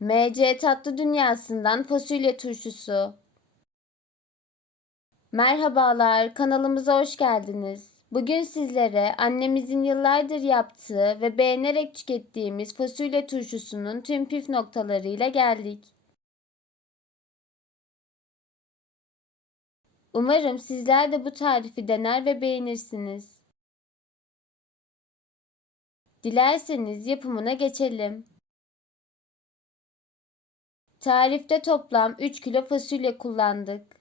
MC Tatlı Dünyası'ndan fasulye turşusu. Merhabalar, kanalımıza hoş geldiniz. Bugün sizlere annemizin yıllardır yaptığı ve beğenerek tükettiğimiz fasulye turşusunun tüm püf noktalarıyla geldik. Umarım sizler de bu tarifi dener ve beğenirsiniz. Dilerseniz yapımına geçelim. Tarifte toplam 3 kilo fasulye kullandık.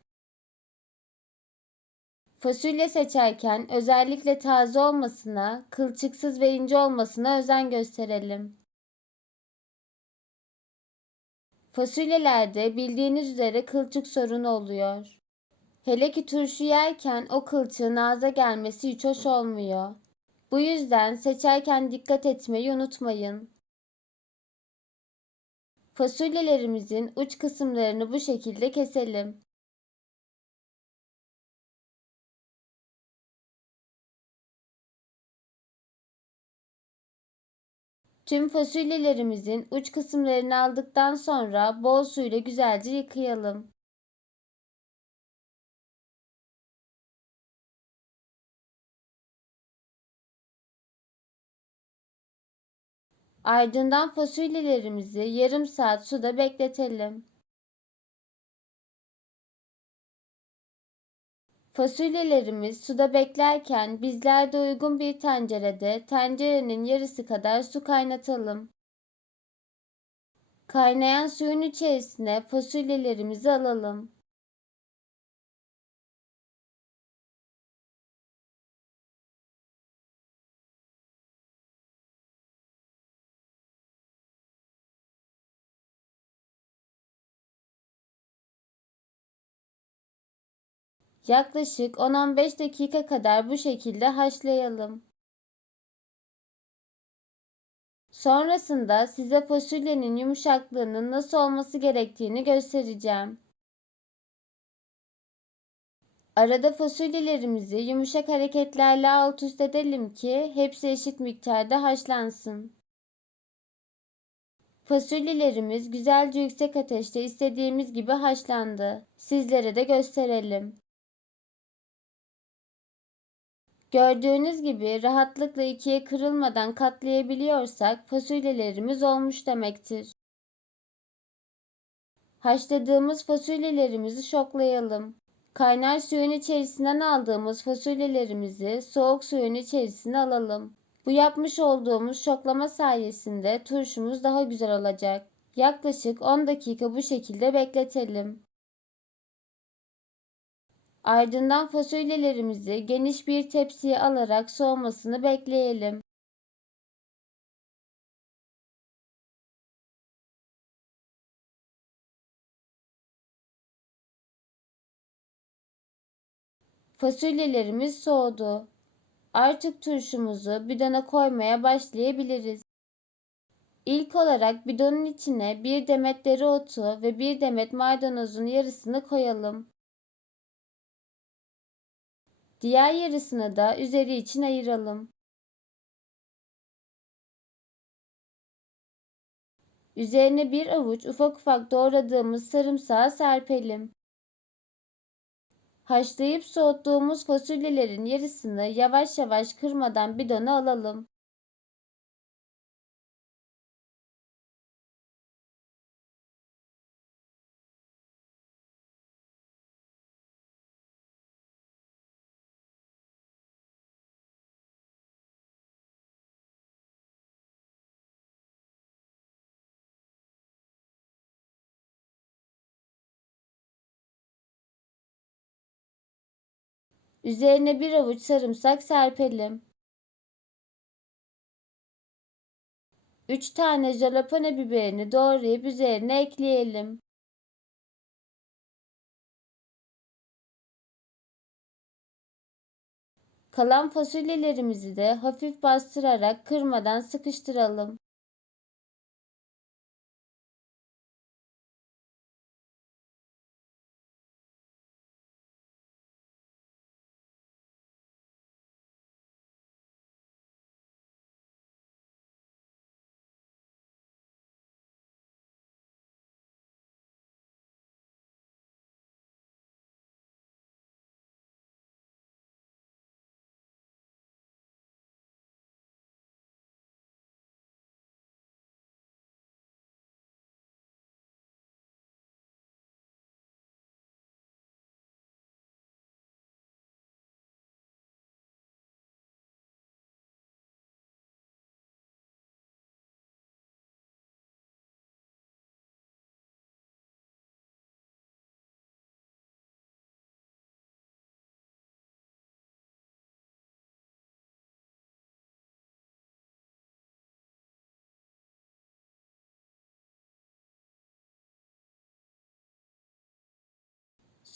Fasulye seçerken özellikle taze olmasına, kılçıksız ve ince olmasına özen gösterelim. Fasulyelerde bildiğiniz üzere kılçık sorunu oluyor. Hele ki turşu yerken o kılçığın ağza gelmesi hiç hoş olmuyor. Bu yüzden seçerken dikkat etmeyi unutmayın. Fasulyelerimizin uç kısımlarını bu şekilde keselim. Tüm fasulyelerimizin uç kısımlarını aldıktan sonra bol suyla güzelce yıkayalım. Ardından fasulyelerimizi yarım saat suda bekletelim. Fasulyelerimiz suda beklerken bizler de uygun bir tencerede tencerenin yarısı kadar su kaynatalım. Kaynayan suyun içerisine fasulyelerimizi alalım. Yaklaşık 10-15 dakika kadar bu şekilde haşlayalım. Sonrasında size fasulyenin yumuşaklığının nasıl olması gerektiğini göstereceğim. Arada fasulyelerimizi yumuşak hareketlerle alt üst edelim ki hepsi eşit miktarda haşlansın. Fasulyelerimiz güzelce yüksek ateşte istediğimiz gibi haşlandı. Sizlere de gösterelim. Gördüğünüz gibi rahatlıkla ikiye kırılmadan katlayabiliyorsak fasulyelerimiz olmuş demektir. Haşladığımız fasulyelerimizi şoklayalım. Kaynar suyun içerisinden aldığımız fasulyelerimizi soğuk suyun içerisine alalım. Bu yapmış olduğumuz şoklama sayesinde turşumuz daha güzel olacak. Yaklaşık 10 dakika bu şekilde bekletelim. Ardından fasulyelerimizi geniş bir tepsiye alarak soğumasını bekleyelim. Fasulyelerimiz soğudu. Artık turşumuzu bidona koymaya başlayabiliriz. İlk olarak bidonun içine bir demet dereotu ve bir demet maydanozun yarısını koyalım. Diğer yarısını da üzeri için ayıralım. Üzerine bir avuç ufak ufak doğradığımız sarımsağı serpelim. Haşlayıp soğuttuğumuz fasulyelerin yarısını yavaş yavaş kırmadan bidona alalım. Üzerine bir avuç sarımsak serpelim. 3 tane jalapeno biberini doğrayıp üzerine ekleyelim. Kalan fasulyelerimizi de hafif bastırarak kırmadan sıkıştıralım.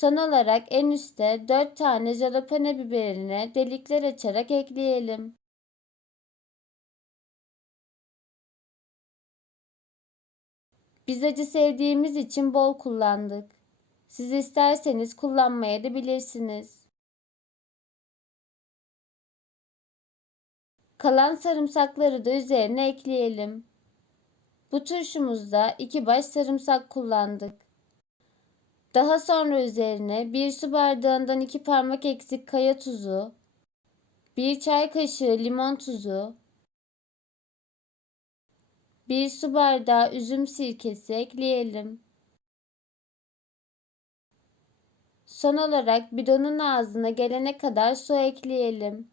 Son olarak en üste 4 tane jalapeno biberini delikler açarak ekleyelim. Biz acı sevdiğimiz için bol kullandık. Siz isterseniz kullanmaya da bilirsiniz. Kalan sarımsakları da üzerine ekleyelim. Bu turşumuzda iki baş sarımsak kullandık. Daha sonra üzerine bir su bardağından iki parmak eksik kaya tuzu, bir çay kaşığı limon tuzu, bir su bardağı üzüm sirkesi ekleyelim. Son olarak bidonun ağzına gelene kadar su ekleyelim.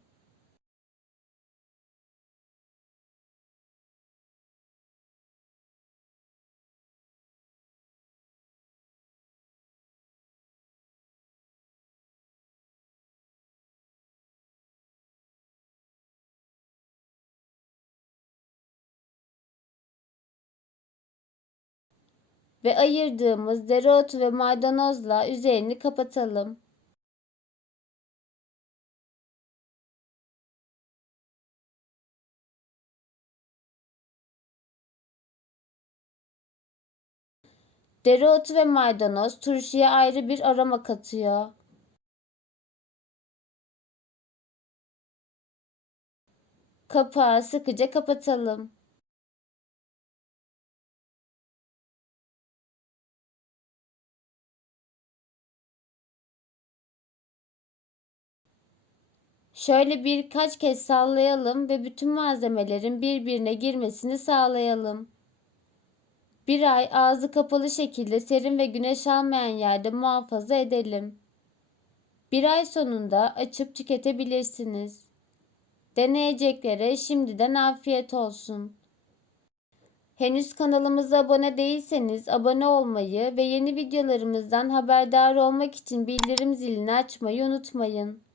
Ve ayırdığımız dereotu ve maydanozla üzerini kapatalım. Dereotu ve maydanoz turşuya ayrı bir aroma katıyor. Kapağı sıkıca kapatalım. Şöyle birkaç kez sallayalım ve bütün malzemelerin birbirine girmesini sağlayalım. Bir ay ağzı kapalı şekilde serin ve güneş almayan yerde muhafaza edelim. Bir ay sonunda açıp tüketebilirsiniz. Deneyeceklere şimdiden afiyet olsun. Henüz kanalımıza abone değilseniz abone olmayı ve yeni videolarımızdan haberdar olmak için bildirim zilini açmayı unutmayın.